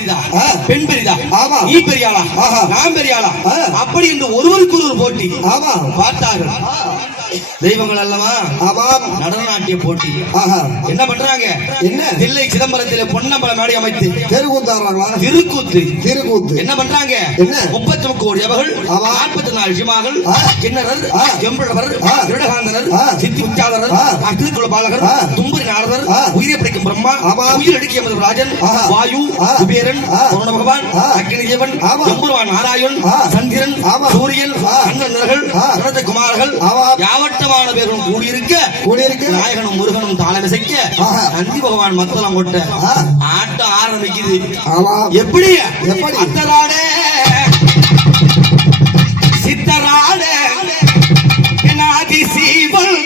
பெரிதா பெண் பெரிதா நீ பெரியாளா நான் பெரியாளா அப்படி என்று ஒருவருக்கு ஒரு போட்டி பார்த்தார்கள் தெய்வங்கள் அல்லவா நடன நாட்டிய போட்டி என்ன பண்றாங்க என்ன தில்லை சிதம்பரத்திலே பொன்னம்பல மேடை அமைத்து திருக்கூத்து என்ன பண்றாங்க 30 கோடி அவர்கள் 44 சிமார்கள் கிண்ணறர் எம்பழவர் திருடகாந்தனர் சித்தி உச்சாதரர் அகிலகுல பாலகர் தும்பரி நாரதர் உயிரை படைக்கும் பிரம்மா உயிர் அடக்கிய ராஜன் வாயு குபேரன் வருண பகவான் அக்னி தேவன் எம்பெருமான் நாராயணன் சந்திரன் சூரியன் சந்திரனர்கள் குமார்கள் யாவட்டமான பேரும் கூடியிருக்க நாயகனும் முருகனும் தாளமிசைக்க நந்தி பகவான் மத்தளம் கொட்ட ஆட்டம் ஆரம்பிக்குது எப்படி அத்தராடே சித்தராடே நாதி சீவன்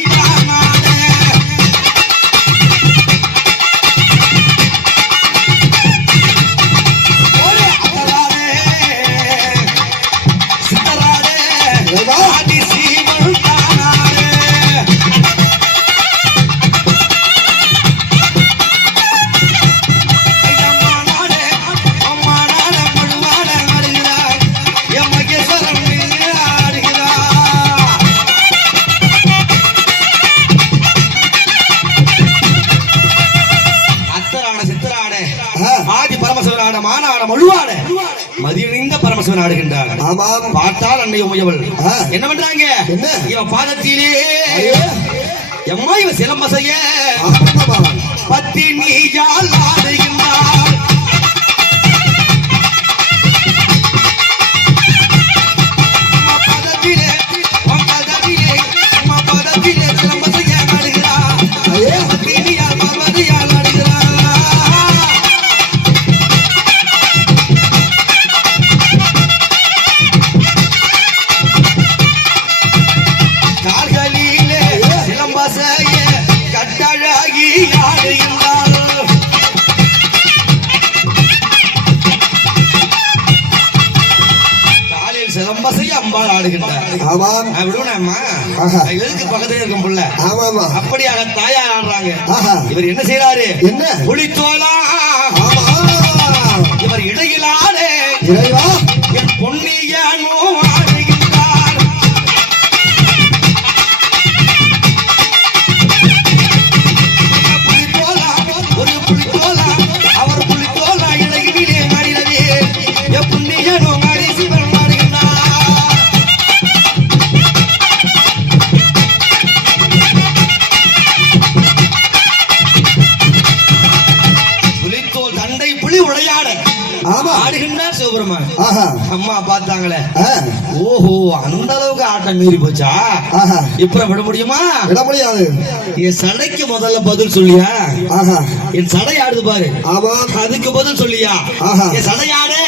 மதியணிந்த பரமசிவன் ஆடுகின்றார் பார்த்தால் அன்னை உமையவள் என்ன பண்றாங்க இவன் பாதத்திலே எம்மா இவன் சிலம்பசைய பத்தி நீயால் ஆடுகின்றார் சிலம்பசைய ஆடுகிறார் பத்தி நீயால் பார்வதியால் ஆடுகிறார் அப்படியாக தாயார் ஆடுறாங்க இவர் என்ன செய்யறாரு புலித்தோலா இவர் இடையிலாரே என் பொன்னியானோ ஆடுகின்றார் புலித்தோலா ஒரு புலித்தோலா அவர் புலித்தோலா இடையிலே மாறினதே என் பொன்னியானோ மாறி சிவன் ஆடுகின்றார் சிவபெருமான். அம்மா பார்த்தாங்களே, ஓஹோ அந்த அளவுக்கு ஆட்டம் மீறி போச்சா, இப்ப விட முடியுமா? விட முடியாது. என் சடைக்கு முதல்ல பதில் சொல்லியா? என் சடை ஆடுது பாரு, அதுக்கு பதில் சொல்லியா? என் சடையாடே